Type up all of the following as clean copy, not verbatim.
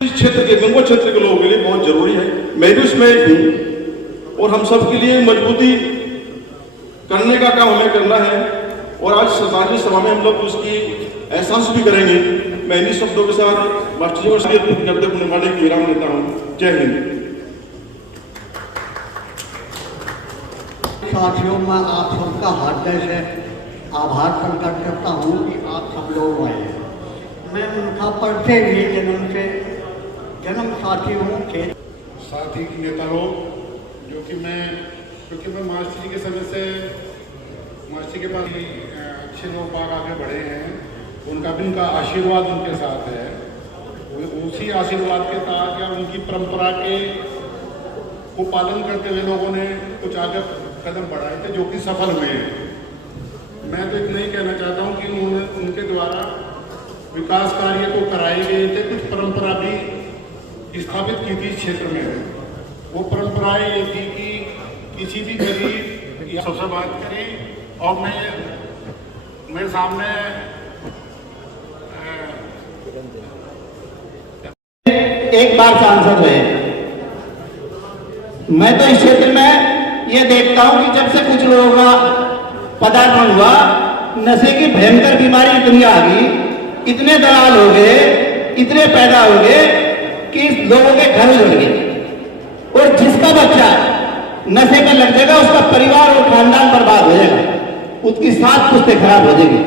इस क्षेत्र के गंगोह क्षेत्र के लोगों के लिए बहुत जरूरी है। मैं भी उसमें हूँ और हम सब के लिए मजबूती करने का काम हमें करना है और आज सरकारी सभा में हम लोग उसकी एहसास भी करेंगे। मैं इन्हीं शब्दों के साथ मास्टर जी को करते अपने वाले की विराम देता हूँ। जय हिंद। साथियों, मैं आप सबका हृदय से आभार प्रकट करता हूँ कि आप सब लोग आए। मैं उनका पढ़ते हुए जन्म साथी हूँ के साथी के नेता लोग, जो कि क्योंकि मैं मास्टर जी के समय से मास्टर जी के पास भी अच्छे लोग बाग आगे बढ़े हैं, उनका भी उनका आशीर्वाद उनके साथ है। उसी आशीर्वाद के तहत या उनकी परंपरा के को पालन करते हुए लोगों ने कुछ आगे कदम बढ़ाए थे जो कि सफल हुए हैं। मैं तो इतना ही कहना चाहता हूँ कि उनके द्वारा विकास कार्य तो कराए गए थे, कुछ परंपरा भी स्थापित की थी क्षेत्र में। वो परंपराएं ये थी कि किसी भी गरीब या सबसे बात करें और मेरे सामने एक बार सांसद हुए। मैं तो इस क्षेत्र में ये देखता हूं कि जब से कुछ लोगों का पदार्पण हुआ, नशे की भयंकर बीमारी इतनी आ गई, इतने दलाल हो गए, इतने पैदा हो गए कि लोगों के घर उजड़ गए। और जिसका बच्चा नशे में लग जाएगा उसका परिवार और खानदान बर्बाद हो जाएगा, उसकी 7 पुश्तें खराब हो जाएगी।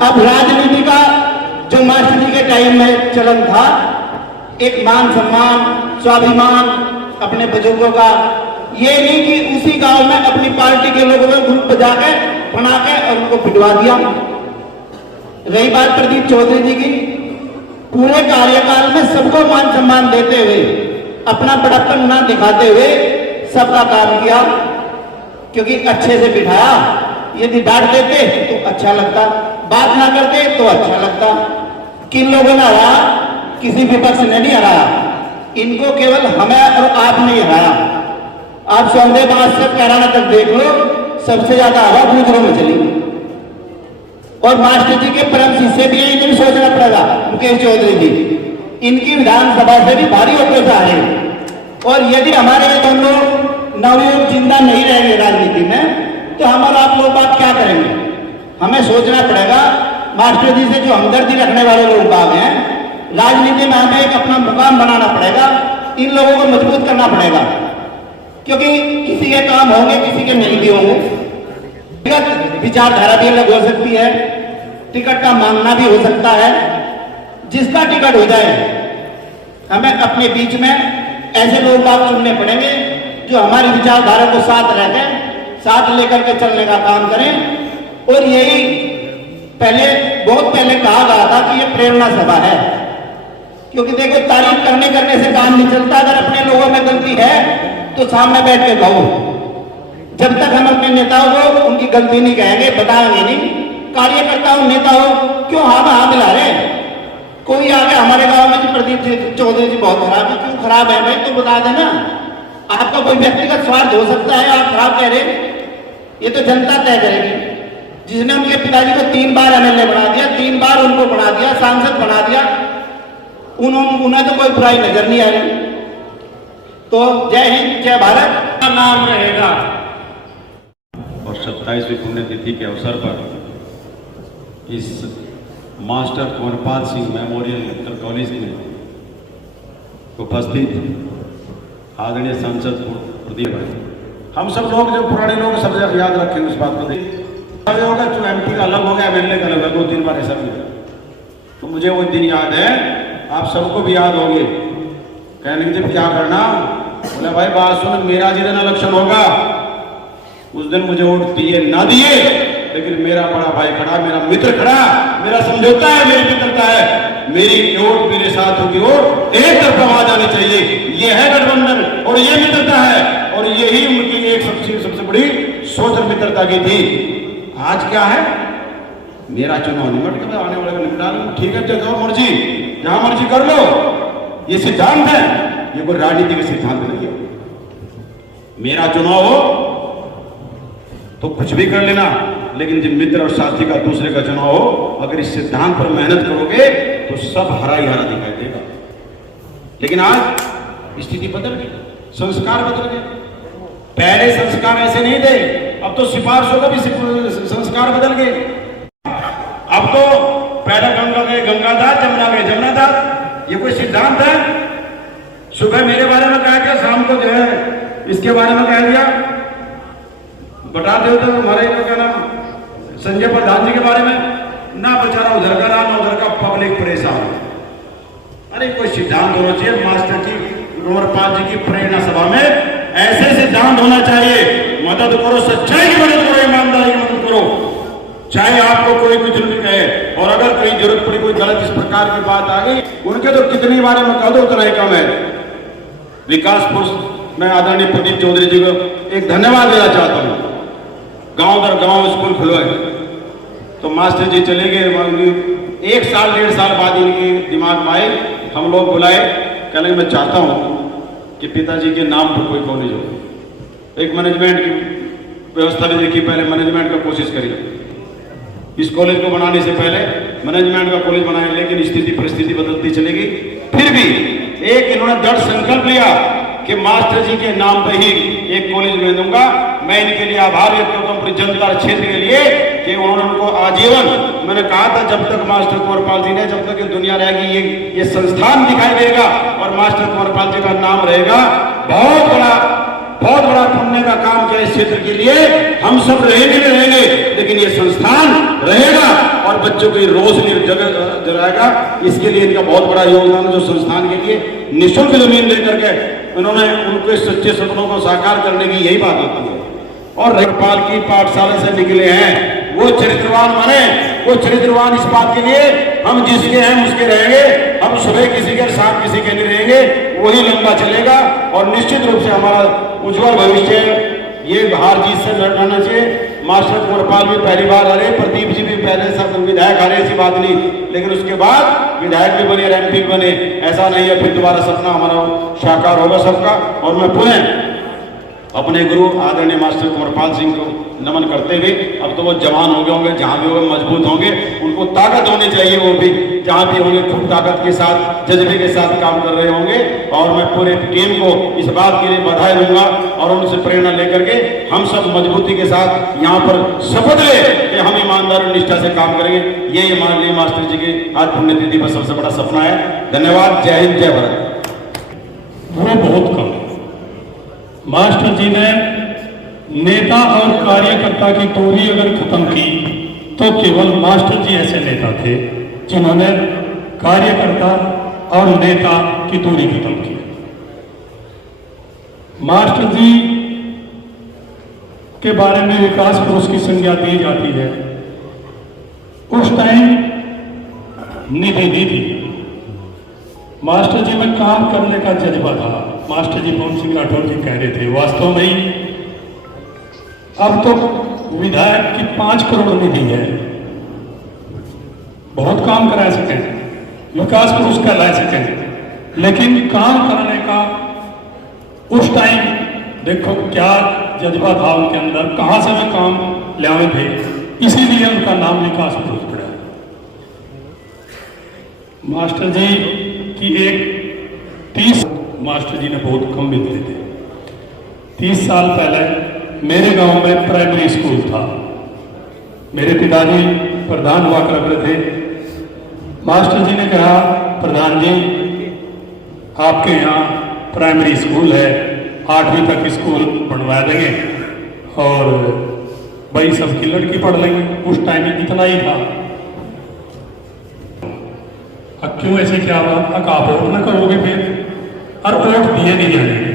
अब राजनीति का जो मास्टर जी के टाइम में चलन था, एक मान सम्मान, स्वाभिमान अपने बुजुर्गों का, ये नहीं कि उसी गांव में अपनी पार्टी के लोगों ने ग्रुप बजा के बना के और उनको पिटवा दिया। रही बात प्रदीप चौधरी जी की, पूरे कार्यकाल में सबको मान सम्मान देते हुए, अपना बड़प्पन ना दिखाते हुए सबका काम किया, क्योंकि अच्छे से बिठाया। यदि डांट देते तो अच्छा लगता, बात ना करते तो अच्छा लगता। किन लोगों ने हराया? किसी विपक्ष ने नहीं हराया, इनको केवल हमें और आपने ही हराया। आप सौंदेबाज से कैराना तक देख लो, सबसे ज्यादा हवा गुजरों में चली। और मास्टर जी के परम शिष्य भी इन्हें भी सोचना पड़ेगा, मुकेश चौधरी जी, इनकी विधानसभा से भी भारी होकर आ रहे हैं। और यदि हमारे ये दोनों नवयुवक जिंदा नहीं रहेंगे राजनीति में, तो हम और आप लोग बात क्या करेंगे? हमें सोचना पड़ेगा। मास्टर जी से जो हमदर्दी रखने वाले लोग बाग हैं, राजनीति में हमें एक अपना मुकाम बनाना पड़ेगा, इन लोगों को मजबूत करना पड़ेगा, क्योंकि किसी के काम होंगे, किसी के नहीं भी होंगे। विचारधारा भी अलग हो सकती है, टिकट का मांगना भी हो सकता है। जिसका टिकट हो जाए, हमें अपने बीच में ऐसे लोग बाग चुनने पड़ेंगे जो हमारी विचारधारा को साथ रहकर, साथ लेकर के चलने का काम करें। और यही बहुत पहले कहा गया था कि ये प्रेरणा सभा है, क्योंकि देखो तारीफ करने से काम नहीं चलता। अगर अपने लोगों में गलती है तो सामने बैठ के कहो। जब तक हम अपने नेताओं को उनकी गलती नहीं कहेंगे, बताएंगे नहीं, कार्यकर्ता हो नेता हो, क्यों हाँ मिला रहे? कोई आगे हमारे गांव में प्रदीप चौधरी जी बहुत खराब है, क्यों खराब है भाई? तो बता देना। आपका कोई व्यक्तिगत स्वार्थ हो सकता है, आप खराब कह रहे, ये तो जनता तय करेगी। जिसने उनके पिताजी को 3 बार एमएलए बना दिया, 3 बार उनको बना दिया, सांसद बना दिया, उन्हें तो कोई बुराई नजर नहीं आ रही। तो जय हिंद, जय भारत का नाम रहेगा। और 27वीं पुण्यतिथि के अवसर पर इस master Kunwarpal Singh memorial inter college में उपस्थित आदरणीय सांसद प्रदीप भाई, हम सब लोग जो पुराने लोग सब याद रखेंगे उस बात को। होगा जो एमपी का अलग हो गया, एमएलए का अलग, 2-3 बार ऐसा भी है। तो मुझे वो दिन याद है, आप सबको भी याद होंगे। कहने जब क्या करना, बोले भाई बात सुन, मेरा जिस दिन इलेक्शन होगा उस दिन मुझे वोट दिए ना दिए, लेकिन मेरा बड़ा भाई खड़ा, मेरा मित्र खड़ा, मेरा समझौता है, मेरी मित्रता है, मेरी वोट मेरे साथ होगी, वोट एक तरफ आवाज आनी चाहिए। ये है गठबंधन और ये मित्रता है, और यही उनकी एक सबसे बड़ी सोच और मित्रता की थी। आज क्या है? मेरा चुनाव निमट के आने वाले को निपटा लो, ठीक है, जो मर्जी जहां मर्जी कर लो। ये सिद्धांत है, ये कोई राजनीति का सिद्धांत नहीं है। मेरा चुनाव हो तो कुछ भी कर लेना, लेकिन जब मित्र और साथी का दूसरे का चुनाव हो, अगर इस सिद्धांत पर मेहनत करोगे तो सब हरा ही हरा दिखाई देगा। लेकिन आज स्थिति बदल गई, संस्कार बदल गए। पहले संस्कार ऐसे नहीं थे, अब तो सिफारिशों का भी संस्कार बदल गए। अब तो पहले गंगा गए गंगादास, जमुना गए जमुनादास, ये कोई सिद्धांत है? सुबह मेरे बारे में कहा गया, शाम को जो है इसके बारे में कह दिया। बता दो तो हमारे क्या नाम संजय प्रधान जी के बारे में ना, बेचारा उधर का नाम उधर का पब्लिक परेशान। अरे कोई सिद्धांत होना चाहिए। मास्टर जी कुंवरपाल जी की प्रेरणा सभा में ऐसे सिद्धांत होना चाहिए, मदद करो, सच्चाई की मदद करो, ईमानदारी की मदद करो, चाहे आपको कोई कुछ भी कहे। और अगर कहीं जरूरत पड़ी, कोई गलत इस प्रकार की बात आ गई, उनके तो कितनी बारे में कह दो उतना ही कम है। विकासपुर में आदरणीय प्रदीप चौधरी जी को एक धन्यवाद देना चाहता हूँ। गांव दर गांव स्कूल खुलवाए तो मास्टर जी चले गए। 1 साल 1.5 साल बाद इनके दिमाग में आए, हम लोग बुलाए, कहने मैं चाहता हूं कि पिताजी के नाम पर कोई कॉलेज हो। एक मैनेजमेंट की व्यवस्था भी देखी, पहले मैनेजमेंट का कोशिश करी। इस कॉलेज को बनाने से पहले मैनेजमेंट का कॉलेज बनाया, लेकिन स्थिति परिस्थिति बदलती चली गई। फिर भी एक इन्होंने दृढ़ संकल्प लिया कि मास्टर जी के नाम पर ही एक कॉलेज में दूंगा। मैं इनके लिए आभार व्यक्त करता हूं, अपनी जनता क्षेत्र के लिए, कि उन्होंने उनको आजीवन, मैंने कहा था जब तक मास्टर कुंवरपाल जी ने, जब तक ये दुनिया रहेगी, ये संस्थान दिखाई देगा और मास्टर कुंवरपाल जी का नाम रहेगा। बहुत बड़ा पुण्य का काम किया इस क्षेत्र के लिए। हम सब रहेंगे, लेकिन ये संस्थान रहेगा और बच्चों की रोशनी जगाएगा। इसके लिए इनका बहुत बड़ा योगदान, जो संस्थान के लिए निःशुल्क जमीन देकर के उन्होंने उनके सच्चे सपनों को साकार करने की यही बात होती है। और रखपाल की पाठशाला से निकले हैं, वो चरित्रवान बने। वो चरित्रवान इस बात के लिए, हम जिसके हैं उसके रहेंगे, हम सुबह किसी के शाम किसी के नहीं रहेंगे, वही लंबा चलेगा और निश्चित रूप से हमारा उज्जवल भविष्य ये हार जीत से लड़ना चाहिए। मास्टर कुंवरपाल भी पहली बार आ रहे, प्रदीप जी भी पहले सब विधायक आ रहे, ऐसी बात नहीं, लेकिन उसके बाद विधायक भी बने और MP भी बने। ऐसा नहीं है फिर दोबारा सपना हमारा साकार होगा सबका। और मैं पुनः अपने गुरु आदरणीय मास्टर कुंवरपाल सिंह को नमन करते हुए, अब तो वो जवान हो गए होंगे, जहां भी होंगे मजबूत होंगे, उनको ताकत होनी चाहिए, वो भी जहां भी होंगे खूब ताकत के साथ, जज्बे के साथ काम कर रहे होंगे। और मैं पूरे टीम को इस बात के लिए बधाई दूंगा और उनसे प्रेरणा लेकर के हम सब मजबूती के साथ यहाँ पर शपथ ले कि हम ईमानदारी और निष्ठा से काम करेंगे। ये माननीय मास्टर जी की आज पुण्यतिथि पर सबसे बड़ा सपना है। धन्यवाद। जय हिंद, जय भारत। वो बहुत कम। मास्टर जी ने नेता और कार्यकर्ता की दूरी अगर खत्म की तो केवल मास्टर जी ऐसे नेता थे जिन्होंने कार्यकर्ता और नेता की दूरी खत्म की। मास्टर जी के बारे में विकास पुरुष की संज्ञा दी जाती है। उस टाइम निधि दी थी। मास्टर जी में काम करने का जज्बा था। मास्टर जी पवन सिंह राठौर जी कह रहे थे, वास्तव में अब तो विधायक की 5 करोड़ निधि है, बहुत काम करा सके, विकास पुरुष कहला सके, लेकिन काम करने का उस टाइम देखो क्या जज्बा था उनके अंदर, कहां से वे काम ले आए थे, इसीलिए उनका नाम विकास पुरुष पड़ा। मास्टर जी की एक 30 मास्टर जी ने बहुत कम मिलते थे। 30 साल पहले मेरे गांव में प्राइमरी स्कूल था। मेरे पिताजी प्रधान हुआ करते थे। मास्टर जी ने कहा, प्रधान जी आपके यहाँ प्राइमरी स्कूल है, 8वीं तक स्कूल बनवा देंगे और भाई सबकी लड़की पढ़ लेंगे। उस टाइम इतना ही था। अब क्यों ऐसे क्या हुआ? आप वोट ना करोगे फिर, और वोट दिए नहीं जाएंगे।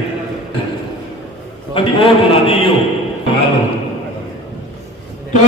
अभी वोट ना दियो तो